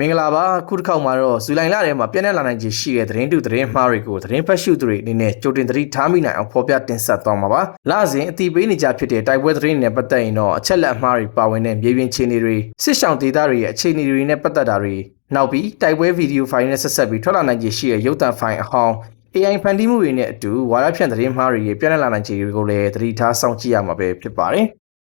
မင်္ဂလာပါခုတစ်ခေါက်မှာတော့ဇူလိုင်လထဲမှာပြည့်နေလာနိုင်ခြေရှိတဲ့သတင်းတူသတင်းမှားတွေကိုသတင်းဖတ်ရှုသူတွေအနေနဲ့ကြိုတင်သတိထားမိနိုင်အောင်ဖော်ပြတင်ဆက်သွားမှာပါလစဉ်အတိပေးနေကြဖြစ်တဲ့တိုက်ပွဲသတင်းတွေနဲ့ပတ်သက်ရင်တော့အချက်လက်အမှားတွေပါဝင်တဲ့မြေပြင်ခြေအနေတွေစစ်ဆောင်ဒေသတွေရဲ့အခြေအနေတွေနဲ့ပတ်သက်တာတွေနောက်ပြီးတိုက်ပွဲဗီဒီယိုဖိုင်နဲ့ဆက်ဆက်ပြီးထွက်လာနိုင်ခြေရှိတဲ့ရုပ်သံဖိုင်အဟောင်း AI ဖန်တီးမှုတွေနဲ့အတူဝါရဖြန့်သတင်းမှားတွေရဲ့ပြည့်နေလာနိုင်ခြေတွေကိုလည်းသတိထားစောင့်ကြည့်ရမှာပဲဖြစ်ပါတယ်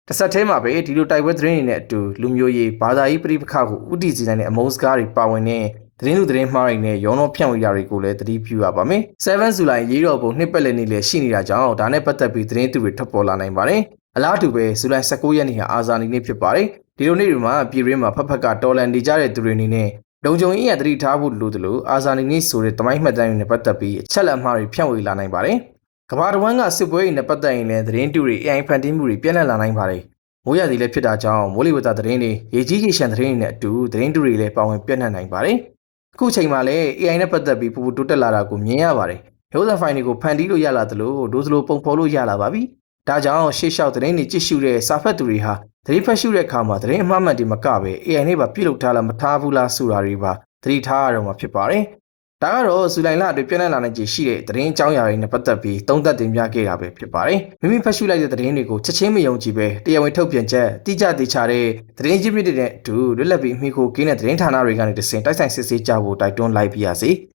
တစ်ဆက်တည်းမှာပဲဒီလိုတိုက်ပွဲသတင်းတွေနဲ့အတူလူမျိုးရေးဘာသာရေးပြိပခါကိုဥတီစီနိုင်တဲ့အမုန်းစကားတွေပါဝင်တဲ့သတင်းလူသတင်းမှားတွေနဲ့ရောနှောဖြန့်ဝေတာတွေကိုလည်းသတိပြုရပါမယ်။7ဇူလိုင်ရေးတော်ပုံနှစ်ပတ်လည်နေ့လည်းရှိနေတာကြောင့်ဒါနဲ့ပတ်သက်ပြီးသတင်းသူတွေထွက်ပေါ်လာနိုင်ပါတယ်။အလားတူပဲဇူလိုင်19ရက်နေ့ဟာအာဇာနည်နေ့ဖြစ်ပါတယ်။ဒီလိုနေ့တွေမှာပြည်ရင်းမှာဖက်ဖက်ကတော်လန်နေကြတဲ့သူတွေအနေနဲ့လုံခြုံရေးရသတိထားဖို့လိုတယ်လို့အာဇာနည်နေ့ဆိုတဲ့တမိုင်းမှတ်တမ်းတွေနဲ့ပတ်သက်ပြီးအချက်လက်မှားတွေဖြန့်ဝေလာနိုင်ပါတယ်။ ကမ္ဘာတစ်ဝန်းကစစ်ပွဲတွေနဲ့ပတ်သက်ရင်လည်းသတင်းတူတွေ AI ဖန်တီးမှုတွေပြန့်နှံ့လာနိုင်ပါတယ်။မိုးရသည်လည်းဖြစ်တာကြောင့်မိုးလေဝသသတင်းတွေရေကြီးရေရှမ်းသတင်းတွေနဲ့အတူသတင်းတူတွေလည်းပါဝင်ပြန့်နှံ့နိုင်ပါတယ်။အခုချိန်မှာလည်း AI နဲ့ပတ်သက်ပြီးပူပူတိုးတက်လာတာကိုမြင်ရပါတယ်။ရုပ်သံဖိုင်တွေကိုဖန်တီးလို့ရလာသလိုဒိုးသလိုပုံဖော်လို့ရလာပါပြီ။ဒါကြောင့်ရှေ့လျှောက်သတင်းတွေကြည့်ရှုတဲ့စာဖတ်သူတွေဟာသတင်းဖတ်ရှုတဲ့အခါမှာသတင်းအမှားမှန်တွေမကပဲ AI နဲ့ပါပြုတ်လုထားလားမထားဘူးလားဆိုတာတွေပါသတိထားရတော့မှာဖြစ်ပါတယ်။ ဒါကတော့ဇူလိုင်လအတွင်းပြန့်နှံ့လာနိုင်ခြေရှိတဲ့သတင်းအကြောင်းအရာတွေနဲ့ပတ်သက်ပြီးသုံးသပ်တင်ပြခဲ့တာပဲဖြစ်ပါတယ်။မိမိဖတ်ရှုလိုက်တဲ့သတင်းတွေကိုချက်ချင်းမယုံကြည်ပဲတရားဝင်ထုတ်ပြန်ချက်တိကျသေးချတဲ့သတင်းကြီးမြစ်တွေနဲ့အတူလွတ်လပ်ပြီးမိခိုကင်းတဲ့သတင်းဌာနတွေကနေတဆင့်တိုက်ဆိုင်စစ်ဆေးကြဖို့တိုက်တွန်းလိုက်ပါရစေ။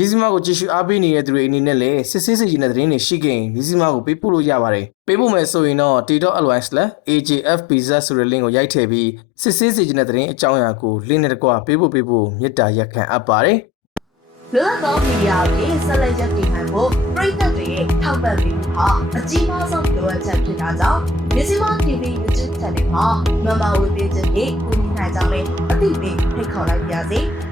မြစည်းမကိုကြည့်ရှုအားပေးနေတဲ့သူတွေအနေနဲ့လည်းစစ်ဆေးစီရင်တဲ့သတင်းတွေရှိခဲ့ရင်မြစည်းမကိုပေးပို့လို့ရပါတယ်။ပေးပို့မယ်ဆိုရင်တော့ t.alliance/ajfpz ဆိုတဲ့ link ကိုရိုက်ထည့်ပြီးစစ်ဆေးစီရင်တဲ့သတင်းအကြောင်းအရာကို link နဲ့တကွပေးပို့ပေးဖို့မေတ္တာရက်ခံအပ်ပါတယ်။လွတ်လပ်သောမီဒီယာတွေဆက်လက်ရပ်တည်နိုင်ဖို့ပြည်သက်တွေရဲ့ထောက်ပံ့ပေးမှုဟာအကြီးမားဆုံးလိုအပ်ချက်ဖြစ်တာကြောင့်မြစီမ TV YouTube Channel မှာမမဝေပေးခြင်းဖြင့်ကူညီနိုင်ကြောင်းလည်းအသိပေးဖိတ်ခေါ်လိုက်ပါရစေ။